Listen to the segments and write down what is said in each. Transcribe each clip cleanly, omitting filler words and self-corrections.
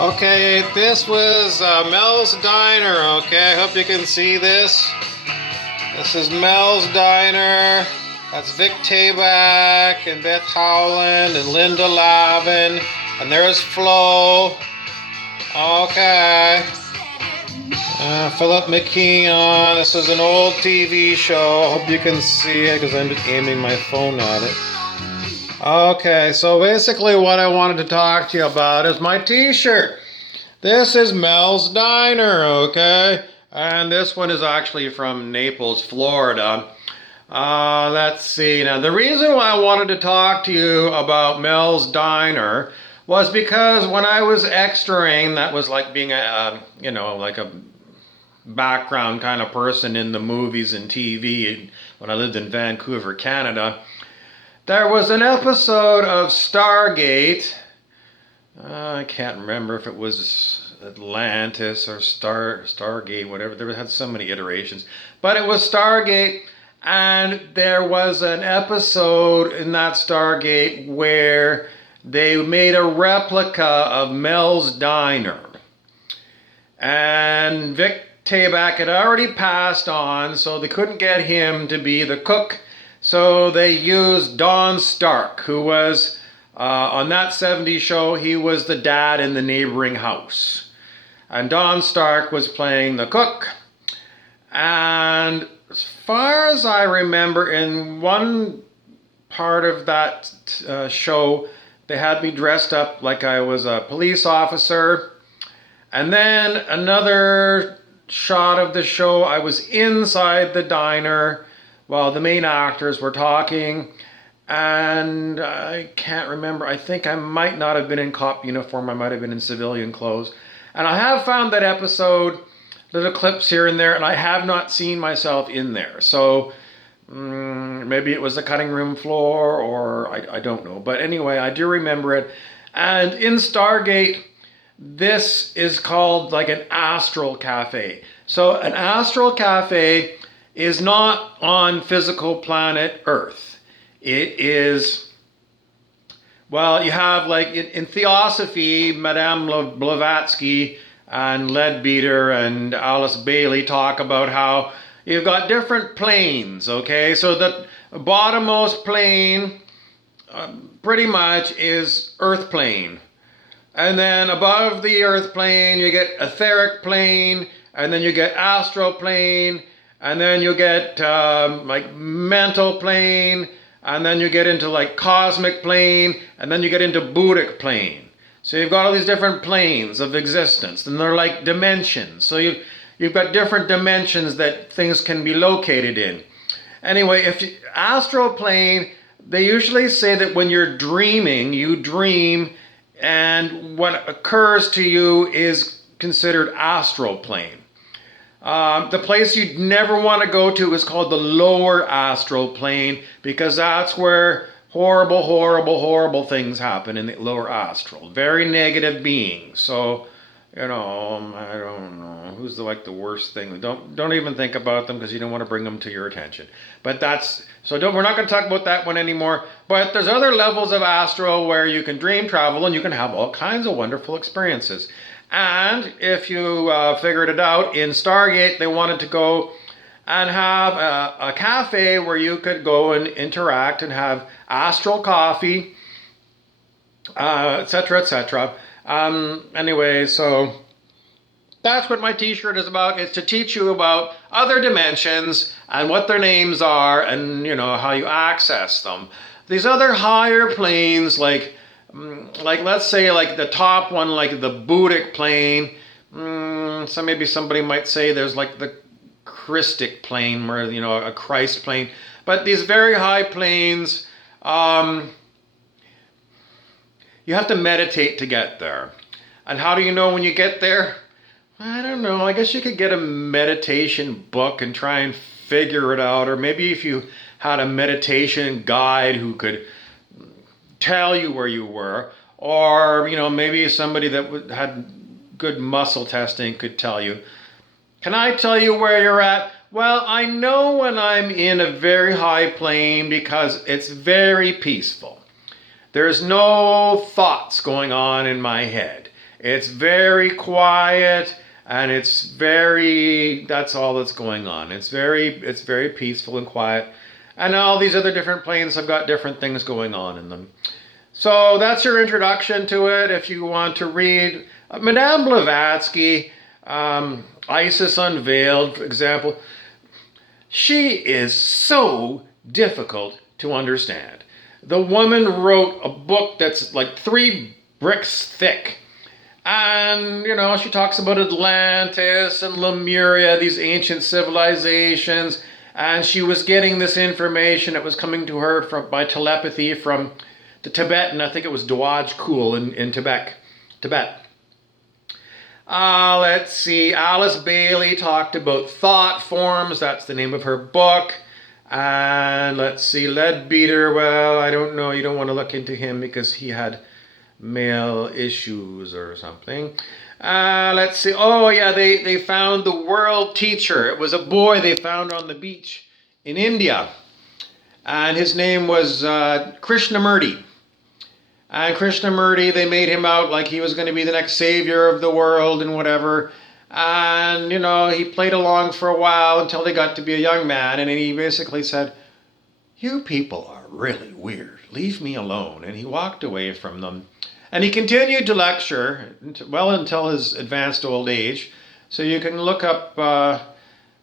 Okay, this was Mel's Diner, okay? I hope you can see this. This is Mel's Diner. That's Vic Tabak and Beth Howland and Linda Lavin. And there's Flo. Okay. Philip McKeon. This is an old TV show. I hope you can see it because I'm just aiming my phone at it. Okay, so basically what I wanted to talk to you about is my t-shirt. This is Mel's Diner, okay? And this one is actually from Naples, Florida. Let's see. Now, the reason why I wanted to talk to you about Mel's Diner was because when I was extraing, that was like being like a background kind of person in the movies and TV when I lived in Vancouver, Canada. There was an episode of Stargate. I can't remember if it was Atlantis or Stargate, whatever. There had so many iterations. But it was Stargate, and there was an episode in that Stargate where they made a replica of Mel's Diner. And Vic Tabak had already passed on, so they couldn't get him to be the cook. So they used Don Stark, who was, on that 70s show, he was the dad in the neighboring house. And Don Stark was playing the cook. And as far as I remember, in one part of that show, they had me dressed up like I was a police officer. And then another shot of the show, I was inside the diner while the main actors were talking, and I can't remember. I think I might not have been in cop uniform. I might have been in civilian clothes. And I have found that episode, little clips here and there, and I have not seen myself in there. So maybe it was the cutting room floor, or I don't know. But anyway, I do remember it. And in Stargate, this is called like an Astral Cafe. So an Astral Cafe is not on physical planet Earth. It is, well, you have like in Theosophy, Madame Blavatsky and Leadbeater and Alice Bailey talk about how you've got different planes, okay? So the bottommost plane pretty much is Earth plane. And then above the Earth plane, you get etheric plane, and then you get astral plane, and then you get like mental plane, and then you get into like cosmic plane, and then you get into Buddhic plane. So you've got all these different planes of existence, and they're like dimensions. So you've got different dimensions that things can be located in. Anyway, astral plane, they usually say that when you're dreaming, you dream, and what occurs to you is considered astral plane. The place you'd never want to go to is called the lower astral plane, because that's where horrible, horrible, horrible things happen in the lower astral. Very negative beings. So, I don't know. Who's the worst thing? Don't even think about them, because you don't want to bring them to your attention. But we're not going to talk about that one anymore. But there's other levels of astral where you can dream travel and you can have all kinds of wonderful experiences. And if you figured it out, in Stargate, they wanted to go and have a cafe where you could go and interact and have astral coffee, etc., etc. Anyway, so that's what my t-shirt is about. It's to teach you about other dimensions and what their names are and, how you access them. These other higher planes, like let's say like the top one, like the Buddhic plane. So maybe somebody might say there's like the Christic plane, where a Christ plane. But these very high planes, you have to meditate to get there. And how do you know when you get there? I don't know. I guess you could get a meditation book and try and figure it out. Or maybe if you had a meditation guide who could tell you where you were, or maybe somebody that had good muscle testing could tell you. Can I tell you where you're at? Well, I know when I'm in a very high plane because it's very peaceful. There's no thoughts going on in my head. It's very quiet, and that's all that's going on. It's very peaceful and quiet. And all these other different planes have got different things going on in them. So that's your introduction to it. If you want to read Madame Blavatsky, Isis Unveiled, for example, she is so difficult to understand. The woman wrote a book that's like 3 bricks thick. And, she talks about Atlantis and Lemuria, these ancient civilizations. And she was getting this information that was coming to her by telepathy from the Tibetan, I think it was Dwaj Kul in Tibet. Let's see, Alice Bailey talked about thought forms. That's the name of her book. And let's see, Leadbeater, well, I don't know. You don't want to look into him because he had male issues or something. Let's see. Oh, yeah, they found the world teacher. It was a boy they found on the beach in India. And his name was Krishnamurti. And Krishnamurti, they made him out like he was going to be the next savior of the world and whatever. And, he played along for a while until they got to be a young man. And he basically said, "You people are really weird. Leave me alone." And he walked away from them. And he continued to lecture well until his advanced old age. So you can look up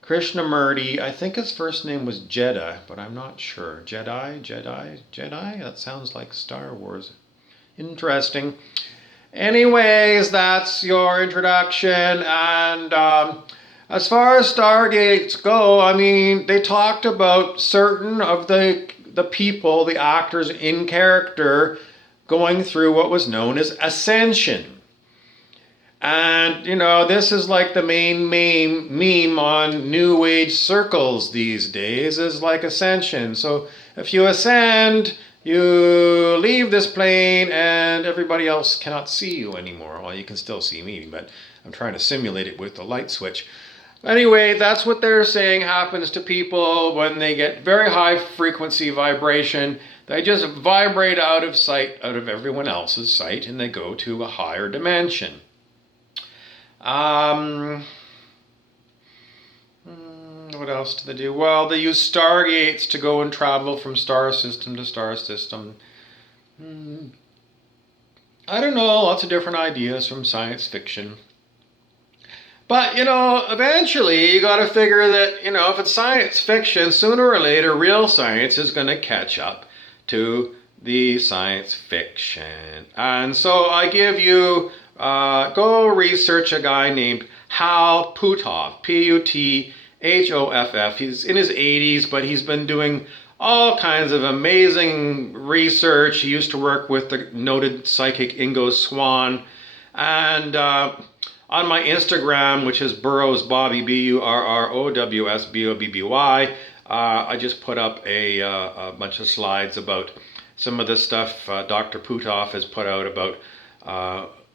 Krishnamurti. I think his first name was Jeddah, but I'm not sure. Jedi? That sounds like Star Wars. Interesting. Anyways, that's your introduction. And as far as Stargates go, I mean, they talked about certain of the people, the actors in character, going through what was known as ascension. And, this is like the main meme on New Age circles these days, is like ascension. So if you ascend, you leave this plane and everybody else cannot see you anymore. Well, you can still see me, but I'm trying to simulate it with the light switch. Anyway, that's what they're saying happens to people when they get very high frequency vibration. They just vibrate out of sight, out of everyone else's sight, and they go to a higher dimension. What else do they do? Well, they use stargates to go and travel from star system to star system. I don't know, lots of different ideas from science fiction. But, eventually you got to figure that, if it's science fiction, sooner or later real science is going to catch up to the science fiction. And so I give you, go research a guy named Hal Puthoff, Puthoff. He's in his 80s, but he's been doing all kinds of amazing research. He used to work with the noted psychic Ingo Swann. And on my Instagram, which is Burroughs Bobby, BURROWSBOBBY, I just put up a bunch of slides about some of the stuff Dr. Puthoff has put out about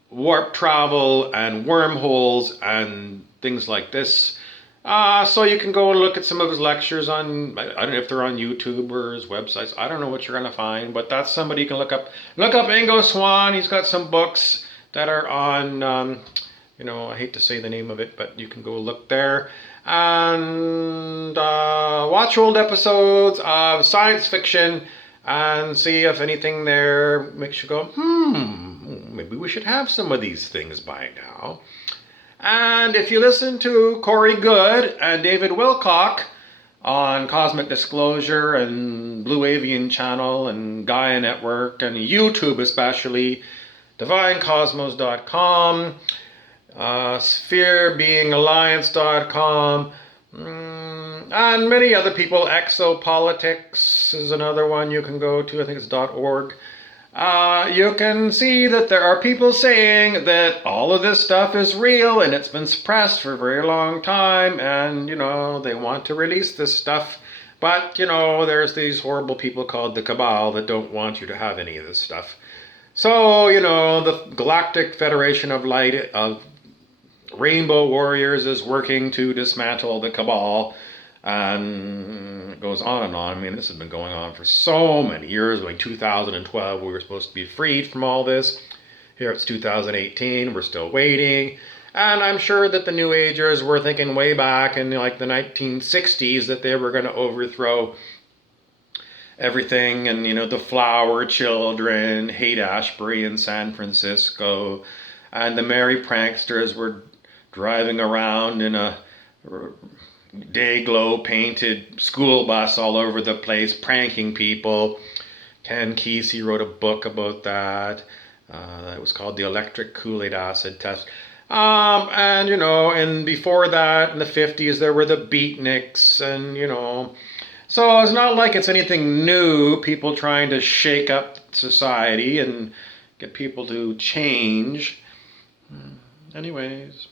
warp travel and wormholes and things like this. So you can go and look at some of his lectures on, I don't know if they're on YouTube or his websites. I don't know what you're going to find, but that's somebody you can look up. Look up Ingo Swann. He's got some books that are on, I hate to say the name of it, but you can go look there. And watch old episodes of science fiction and see if anything there makes you go, maybe we should have some of these things by now. And if you listen to Corey Good and David Wilcock on Cosmic Disclosure and Blue Avian Channel and Gaia Network and YouTube especially, DivineCosmos.com, SphereBeingAlliance.com, and many other people. Exopolitics is another one you can go to. I think it's .org. You can see that there are people saying that all of this stuff is real and it's been suppressed for a very long time, and they want to release this stuff, but there's these horrible people called the Cabal that don't want you to have any of this stuff. So the Galactic Federation of Light of Rainbow Warriors is working to dismantle the Cabal. And it goes on and on. I mean, this has been going on for so many years. Like 2012, we were supposed to be freed from all this. Here it's 2018, we're still waiting. And I'm sure that the New Agers were thinking way back in like the 1960s that they were going to overthrow everything, and the Flower Children, Haight-Ashbury in San Francisco, and the merry pranksters were driving around in a day-glow painted school bus all over the place, pranking people. Ken Kesey wrote a book about that. It was called The Electric Kool-Aid Acid Test. And before that, in the 50s, there were the beatniks, and so it's not like it's anything new, people trying to shake up society and get people to change. Anyways,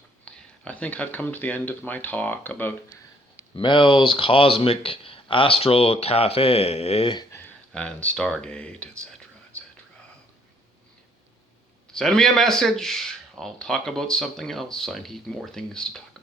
I think I've come to the end of my talk about Mel's Cosmic Astral Cafe and Stargate, etc., etc. Send me a message. I'll talk about something else. I need more things to talk about.